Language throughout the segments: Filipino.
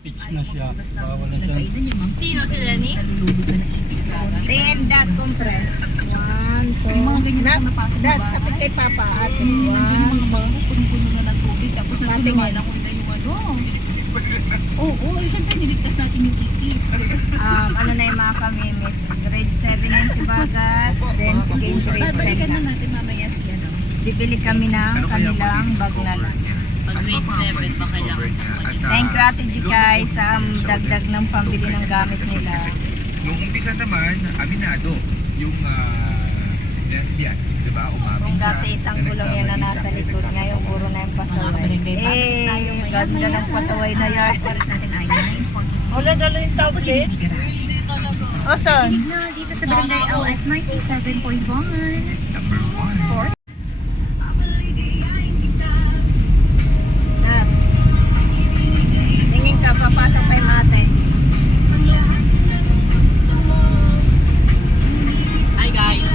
Pitch na siya. Bawal na siya. Sino si Lenny? Then, dot compress. 1, 2. Yung mga ganyan na napasok na Dot, ba? sapit kay Papa. At Nandiyan yung 1. mga bago, punong-puno na ng tubig. Tapos natutunan ako na yung ano. Oo, siyempre niligtas natin yung itis. Ano na yung mga kami, Miss? Grade 7 na si Bagat. Then, si Game grade 10 Balikan na na. natin mamaya si ano. Bibili kami ng kanilang bag na lang. Pag grade 7 pa kailangan pang budget. Thank you, Ate Jikay, sa dagdag ng pambili ng gamit nila. Nung umpisa naman, aminado yung lesbian, di ba? Kung dati isang gulong yan na nasa likod, ngayon puro na yung pasaway. Ganda ng pasaway na yan. Wala dalo yung top gate. O, son? Dito sa Barangay LS 97.1. Number 1. Tingin ka, papasok kay mate. Hi guys.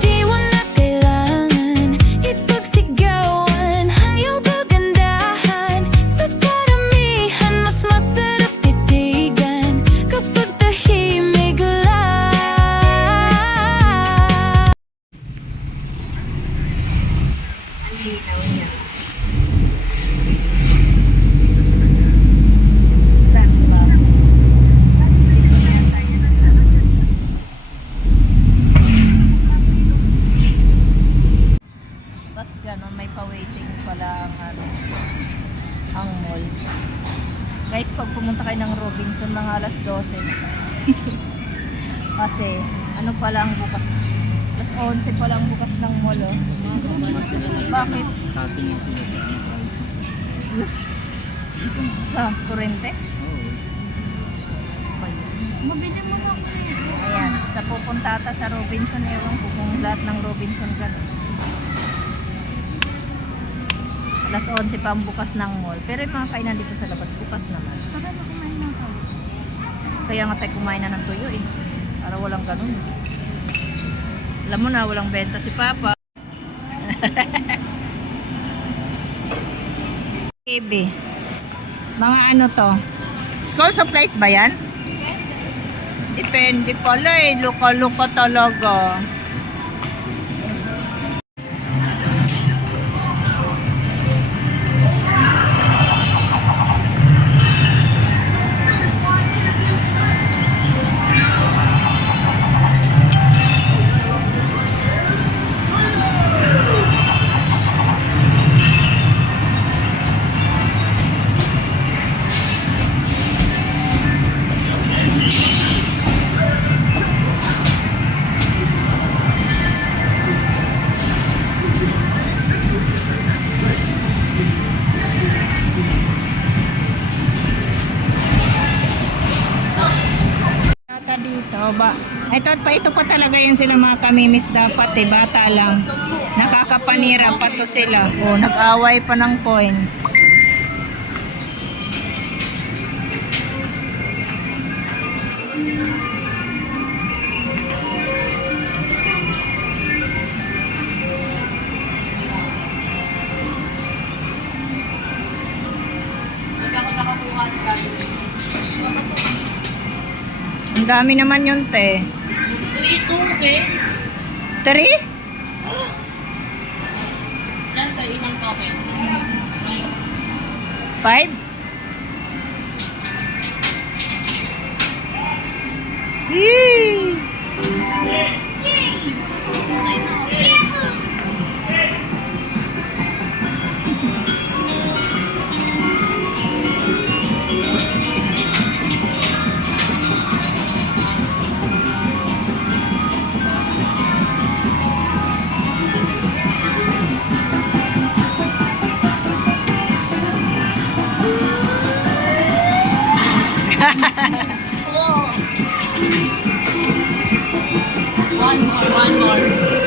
Di mo na kailangan ipagsigawan ang iyong kagandahan. Sa karamihan, mas masarap titigan kapag tahimik lang. Ang linaw niya. Sunglasses. Dito na yata yan sa ba't gano'n? May pa-waiting pala ang mall. Guys, pag pumunta kayo ng Robinson, mga alas 12 na. Kasi, ano pala ang bukas? Alas 11 pala ang bukas ng mall, oh. Bakit? Ating yung Sa kurente? Mabili mo lang. Ayan, sa pupunta ata sa Robinson, ewan ko kung lahat ng Robinson gano'n. Alas 11 pa ang bukas ng mall. Pero yung mga kainan dito sa labas, bukas naman. Saka na kumain na ako. Kaya nga tayo kumain na ng tuyo eh. Para walang ganun. Alam mo na, walang benta si Papa. Baby. Mga ano to? School supplies ba yan? Depende pala eh. Luka-luka talaga. Dito ba? Ito pa talaga yan sila mga kamimis dapat eh, bata lang. Nakakapanira pa to sila. Oh, nag-away pa ng coins. Ang dami naman yun, te. 3 cakes. 3? Yan sa inang token. 5? Yee! One more.